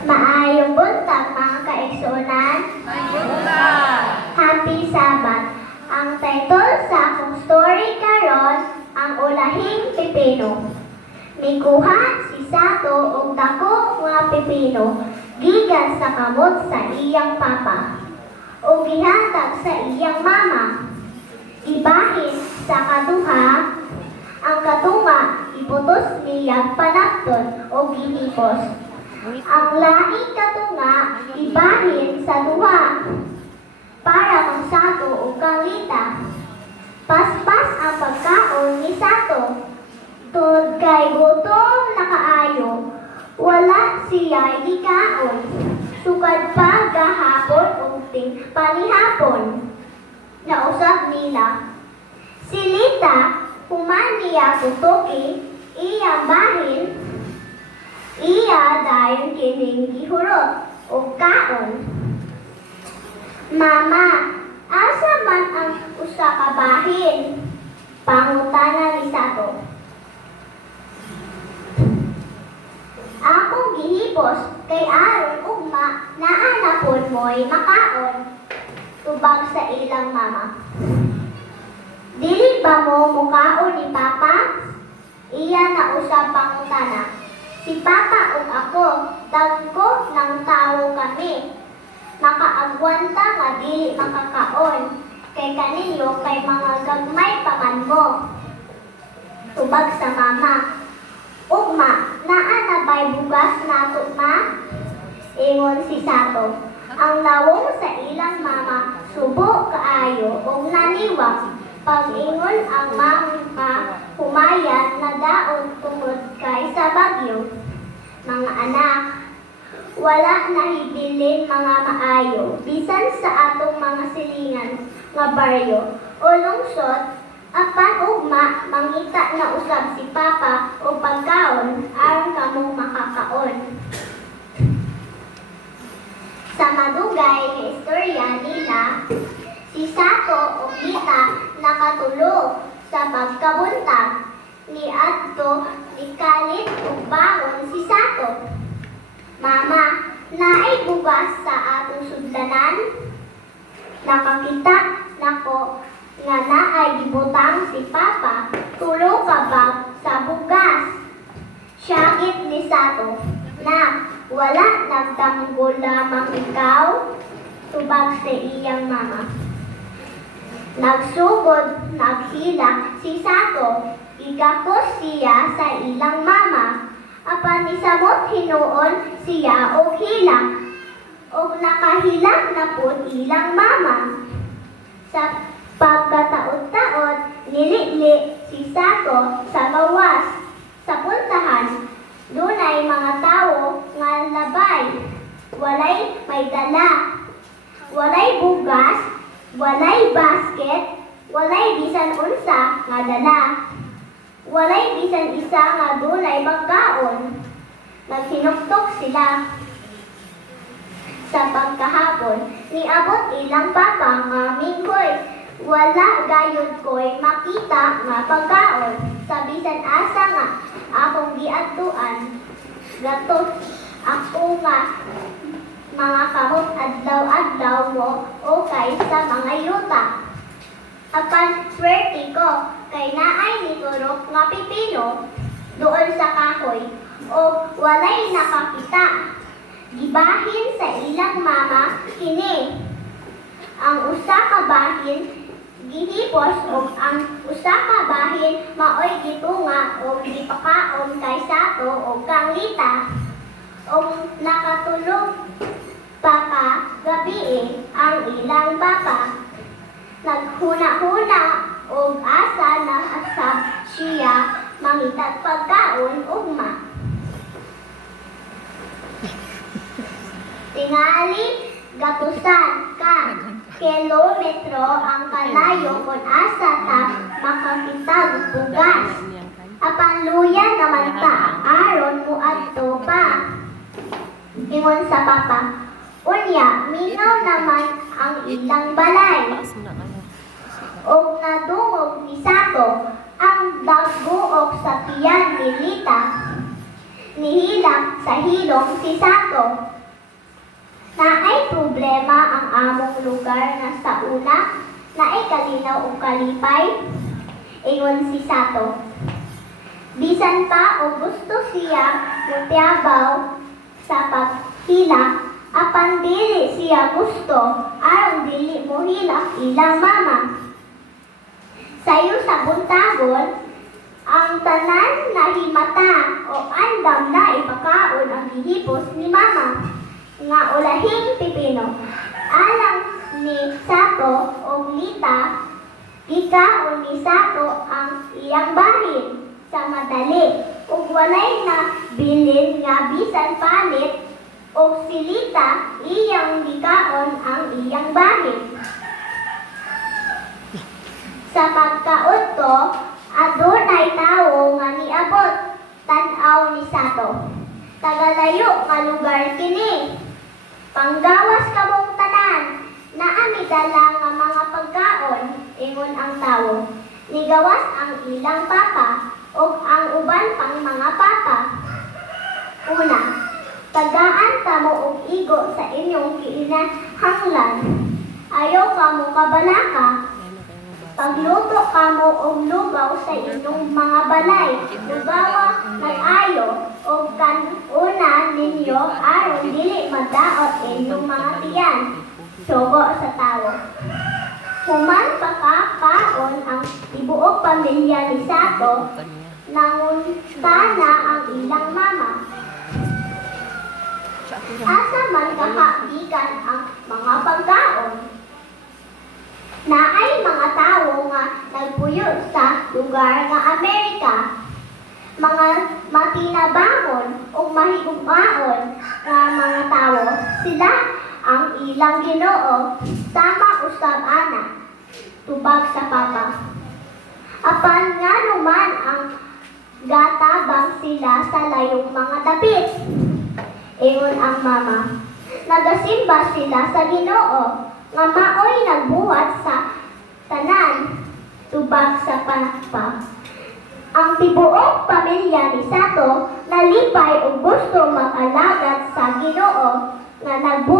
Maayong buntag mga kaigsuonan. Happy Sabbath. Ang title sa akong story karon ang Ulahing Pipino. Mikuha si Sato og dako nga pipino gikan sa kamot sa iyang papa o gihatag sa iyang mama. Ibahin sa kaduha ang katunga iputos niyang panapton o ginipos. Ang laing katunga ibahin sa duha para kang Sato o kalita. Paspas ang pagkaon ni Sato. Tungod kay gutom na kaayo, wala siya gikaon. Sukad pa gahapon ug panihapon. Nausap nila. Silita, human niya tutuki, iya bahin, iya dayon kining gihurot o kaon. Mama, asa man ang usa ka bahin? Pangutana ni Sato. Akong gihipos kay aron ugma naa na pud mo'y makaon. Tubag sa ilang mama. Dili ba mo mukaon ni Papa? Iya na usab pangutana. Si Papa ug ako, dagko ng tawo kami. Makaagwanta nga dili makakaon. Kay kanino kay mga gagmay paman mo. Tubag sa mama. Ugma, naa na ba'y bugas nato ma? Ingon si Sato. Ang lawong sa ilang mama, subo kaayo o naniwang. Pag-ingon ang mama, humayan na daon tungod kay sa bagyo. Mga anak, wala na hibilin mga maayo, bisan sa atong mga silingan nga baryo o lungsod. Apan ugma, mangita na usab si Papa o pagkaon aron kamong makakaon. Sa madugay nga istorya nila, si Sato o Lita nakatulog sa pagkabuntag ni adto ikalit ug bangon si Sato. Mama, naay bugas sa atong sudlanan? Nakakita nako nga naay gibutang si Papa, tulo ka bag sa bugas. Syagit ni Sato, na wala nagtanggol lamang ikaw, tubag sa iyang mama. Nagsugod, naghila si Sato, igakos siya sa ilang mama. Apan nisamot hinuon siya og hila, og nakahila na pud ilang mama. Sa pagkataod-taod, nilili si Sato sa gawas. Sa puntahan, dunay mga tawo nga labay. Walay may dala. Walay bugas, walay basket, walay bisan unsa nga dala. Walay bisan isa nga dunay pagkaon. Naghinuktok sila. Sa pagkahapon, niabot ilang papa nga mingkoy. Wala gayud ko'y makita nga pagkaon. Sa bisan asa nga akong giadtuan. Gatot ako nga mga kamot adlaw-adlaw mo o kay sa mga yuta. Apan swerte ko kay naay niturok nga pipino doon sa kahoy o walay nakakita. Gibahin sa ilang mama kini. Ang usa ka bahin gihipos ug ang usa ka bahin maoy gitunga o gipakaon kay Sato o kang Lita. Og nakatulog pa ka gabi ang ilang papa. Naghuna-huna og asa na asab siya mangitat pagkaon ugma. Tingali gatusan ka kilometro ang kalayo kung asa ta makakitag bugas. Apan luya naman ta aron mo adto pa. Ingon sa papa, unya minaw naman ang ilang balay. Og nadungog ni Sato ang dagbuok sa tiyan ni Lita. nihilak sa hilong si Sato. Naay problema ang among lugar na sa una, naay kalinaw o kalipay, ingon si Sato. Bisan pa o gusto siya mutiabaw sa paghilak, apan dili siya gusto aron dili mo hilak ilang mama. Sayo sa buntagon, ang tanan na himata o andam na ipakaon ang gihipos ni mama nga ulahing pipino. Alang ni Sato o Lita, gikaon ni Sato ang iyang bahin sa madali ug walay na bilin nga bisan palit o si Lita iyang gikaon ang iyang bahin. Sa pagkaudto, adunay tawo nga niabot tan-aw ni Sato. Tagalayo nga lugar kini. Panggawas kamong tanan, naami dala nga mga pagkaon, ingon ang tawo. Nigawas ang ilang papa ug ang uban pang mga papa. Una, tagaan kamo og igo sa inyong kinahanglan. Ayaw kamo kabalaka. Pagluto kamo og lugaw sa inyong mga balay, lugawa nag-ayo o kanuna ninyo aron dili madaot inyong mga tiyan. Sugo sa tawo. Human pakakaon ang ibuok pamilya ni Sato, nangunta na ang ilang mama. Asa man kakaigan ang mga pagkaon. Naay mga tawo nga nagpuyo sa lugar nga Amerika. Mga matinabangon o mahigugmaon nga mga tawo, sila ang ilang Ginoo sama usab ana tubag sa papa. Apan nga naman ang gatabang sila sa layong mga dapit. Ingon ang mama, nagasimba sila sa Ginoo nga maoy nagbuhat sa tanan tubag sa papa. Ang tibuok pamilya ni Sato nalipay o gusto mag-alagad sa Ginoo nga nagbuhat